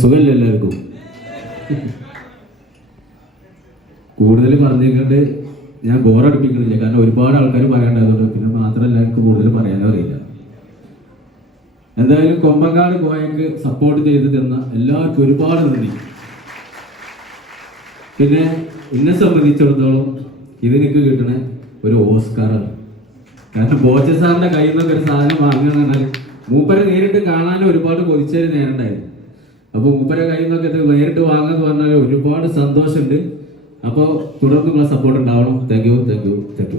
സുഖമില്ല എല്ലാവർക്കും. കൂടുതൽ പറഞ്ഞേക്കൊണ്ട് ഞാൻ ബോറടിപ്പിക്കുന്നില്ല കാരണം ഒരുപാട് ആൾക്കാർ പറയാണ്ടായതുകൊണ്ട് പിന്നെ മാത്രമല്ല എനിക്ക് കൂടുതൽ പറയാനും അറിയില്ല. എന്തായാലും കൊമ്പങ്കാട് കോയക്ക് സപ്പോർട്ട് ചെയ്ത് തന്ന എല്ലാവർക്കും ഒരുപാട് നന്ദി. പിന്നെ എന്നെ സംബന്ധിച്ചിടത്തോളം ഇതെനിക്ക് കിട്ടണ ഒരു ഓസ്കാറാണ്. കാരണം ബോച്ച സാറിന്റെ കയ്യിൽ നിന്നൊക്കെ ഒരു സാധനം വാങ്ങുക എന്ന് പറഞ്ഞാൽ മൂപ്പരെ നേരിട്ട് കാണാനും ഒരുപാട് കൊതിച്ചൊരു നേരണ്ടായിരുന്നു അപ്പൊ മൂപ്പരെ കയ്യിൽ നിന്നൊക്കെ ഇത് നേരിട്ട് വാങ്ങുക പറഞ്ഞാൽ ഒരുപാട് സന്തോഷമുണ്ട് അപ്പോൾ തുടർന്ന് നിങ്ങളെ സപ്പോർട്ട് ഉണ്ടാവണം. Thank you thank you thank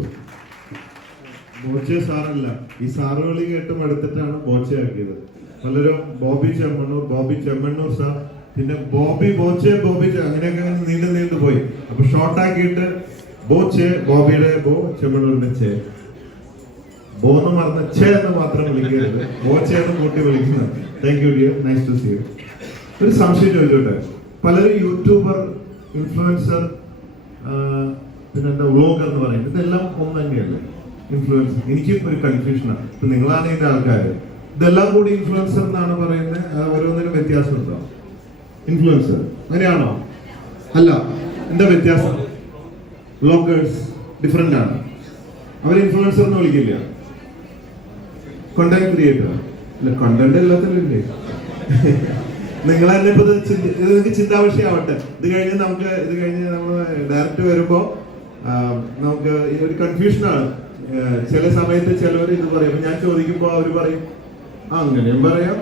you സാറല്ല ഈ സാറ് വിളി കേട്ട് മടുത്തിട്ടാണ് ബോച്ചയാക്കിയത് പലരും ബോബി ചെമ്മണ്ണൂർ ബോബി ചെമ്മണ്ണൂർ സാർ പിന്നെ ബോബി ബോച്ചെ ബോബി അങ്ങനെയൊക്കെ അങ്ങനെ നീണ്ടു നീണ്ടു പോയി. അപ്പൊ ഷോർട്ടാക്കിയിട്ട് ബോച്ചെ ബോബിയുടെ ബോ ചെമ്മണ്ണൂരിന്റെ ചെ. ബോ എന്ന് പറഞ്ഞ ചെ എന്ന് മാത്രം വിളിക്കരുത്. ബോച്ചെ എന്ന് കൂട്ടി വിളിക്കുന്നത്. Thank you dear nice to see you ഒരു സംശയം ചോദിച്ചോട്ടെ? പലരും യൂട്യൂബർ ഇൻഫ്ലുവൻസർ പിന്നെന്താ വ്ളോഗർ എന്ന് പറയുന്നത് ഇതെല്ലാം ഒന്ന് തന്നെയല്ലേ? ഇൻഫ്ലുവൻസർ എനിക്ക് ഒരു കൺഫ്യൂഷനാണ് ഇപ്പൊ നിങ്ങളാണ് ഇതിന്റെ ആൾക്കാർ ഇതെല്ലാം കൂടി ഇൻഫ്ലുവൻസർ എന്നാണ് പറയുന്നത്. ഓരോന്നിനും വ്യത്യാസം വ്യത്യാസമുണ്ടോ ഇൻഫ്ലുവൻസർ അങ്ങനെയാണോ? അല്ല എന്താ വ്യത്യാസം? വ്ളോഗേഴ്സ് ഡിഫറെന്റ് ആണ്. അവർ ഇൻഫ്ലുവൻസർ എന്ന് വിളിക്കില്ല. കണ്ടന്റ് ക്രിയേറ്റർ അല്ല കണ്ടന്റ് എല്ലാത്തിലും ഇല്ലേ? നിങ്ങൾ തന്നെ ഇപ്പൊ നിങ്ങൾക്ക് ചിന്താ വിഷയമാവട്ടെ ഇത് കഴിഞ്ഞ് നമുക്ക് ഇത് കഴിഞ്ഞ് നമ്മൾ ഡയറക്റ്റ് വരുമ്പോ നമുക്ക് ഒരു കൺഫ്യൂഷനാണ് ചില സമയത്ത് ചിലവർ ഇത് പറയും. ഞാൻ ചോദിക്കുമ്പോ അവർ പറയും ആ അങ്ങനെയും പറയാം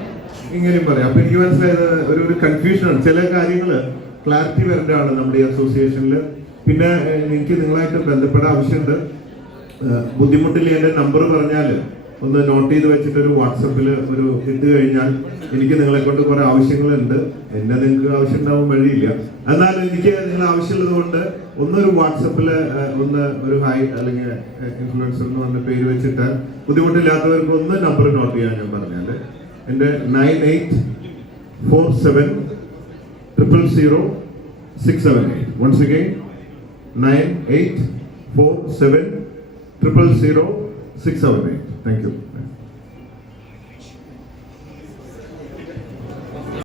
ഇങ്ങനെയും പറയാം. അപ്പൊ എനിക്ക് മനസ്സിലായത് ഒരു ഒരു കൺഫ്യൂഷനാണ് ചില കാര്യങ്ങൾ ക്ലാരിറ്റി വരേണ്ടതാണ് നമ്മുടെ ഈ അസോസിയേഷനിൽ പിന്നെ എനിക്ക് നിങ്ങളായിട്ട് ബന്ധപ്പെടാൻ ആവശ്യമുണ്ട്. ബുദ്ധിമുട്ടില്ല എന്റെ നമ്പർ പറഞ്ഞാൽ ഒന്ന് നോട്ട് ചെയ്ത് വെച്ചിട്ട് ഒരു വാട്സപ്പിൽ ഒരു ഇട്ട് കഴിഞ്ഞാൽ എനിക്ക് നിങ്ങളെ കൊണ്ട് കുറെ ആവശ്യങ്ങളുണ്ട്. എന്നെ നിങ്ങൾക്ക് ആവശ്യം ഉണ്ടാവാൻ വഴിയില്ല. എന്നാൽ എനിക്ക് നിങ്ങൾ ആവശ്യമുള്ളത് കൊണ്ട് ഒന്നൊരു വാട്സപ്പിൽ ഒന്ന് ഒരു ഹായ് അല്ലെങ്കിൽ ഇൻഫ്ലുവൻസർ എന്ന് പറഞ്ഞ പേര് വെച്ചിട്ട് ബുദ്ധിമുട്ടില്ലാത്തവർക്ക് ഒന്ന് നമ്പർ നോട്ട് ചെയ്യാൻ ഞാൻ പറഞ്ഞാൽ എന്റെ nine eight four seven triple zero six seven eight once again nine eight four seven triple zero six seven eight thank you